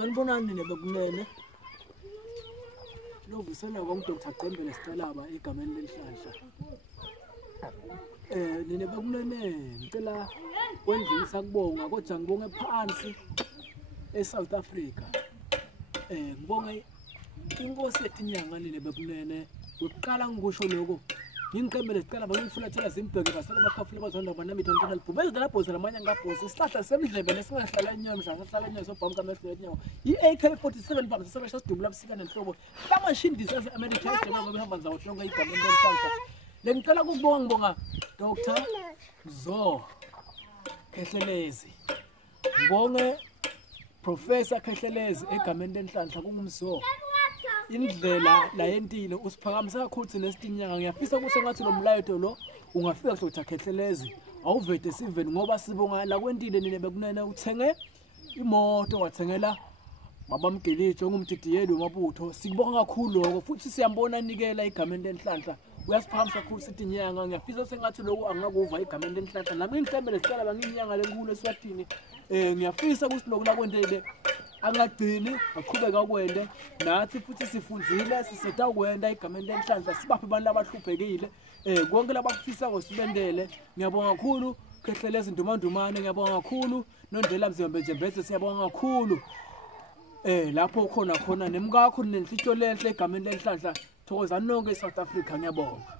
Sanibonani nebekunene. Lovusela kwaNgdr Qembele Sitalaba egameni lenhlanhla. Nine bekunene ngicela kwendlisa kubonga kodwa ngibonge phansi eSouth Africa. Ngibonge inkosi yetinyanga nine bekunene. Ukuqala ngikusho lokho ngingiqembele Sitalaba ngifulathela zimbheke basale bakhafule bazonda banamita ntona libhubeza laphoza lamanye ngabhosi isihlahla semidlebe lesingahlala enyawo mhlanga sihlala enyawo sobhamka amehlo enyawo iAK47 bamba sisebesha sidumula busika nenhlobo bamashindisi aseAmerica ejengoba behamba nzawo hlonke igama lenhlanhla lengicela ngibonga Dr. Zo Khehlelezi ngibonge Professor Khehlelezi egameni lenhlanhla kungumzo indlela la yentile usiphakamisa kakhulu nesitinyanga ngiyafisa ukuthi engathi lo mlayeto lo ungafika Dr. Khehlelezi awuvete siveni ngoba sibonga la kwentile nine bekunene uthenge imoto wathengela babamgilitsho ngumdidiyeli wamabutho sikubonga kakhulu lokho futhi siyambona nikela igameni lenhlanhla uyasiphakamisa kakhulu sitinyanga ngiyafisa sengathi lokho angakuva igameni lenhlanhla nami ngihlembele Sitalaba nginyanga lenkulu eSwatini ngiyafisa ukuthi lokho la kwentile angagcini aqhubeka kwende nathi futhi sifundzile siseta kwenda igameni lenhlanhla sibaphe abantu abahluphekile konke labakufisa ngosibendele ngiyabonga kakhulu Khehlelezi Ndumandumane ngiyabonga kakhulu Nondlela Mzembeze siyabonga kakhulu lapho khona nemkakho nenhlihlo lenhle igameni lenhlanhla thokozani nonke eSouth Africa ngiyabonga.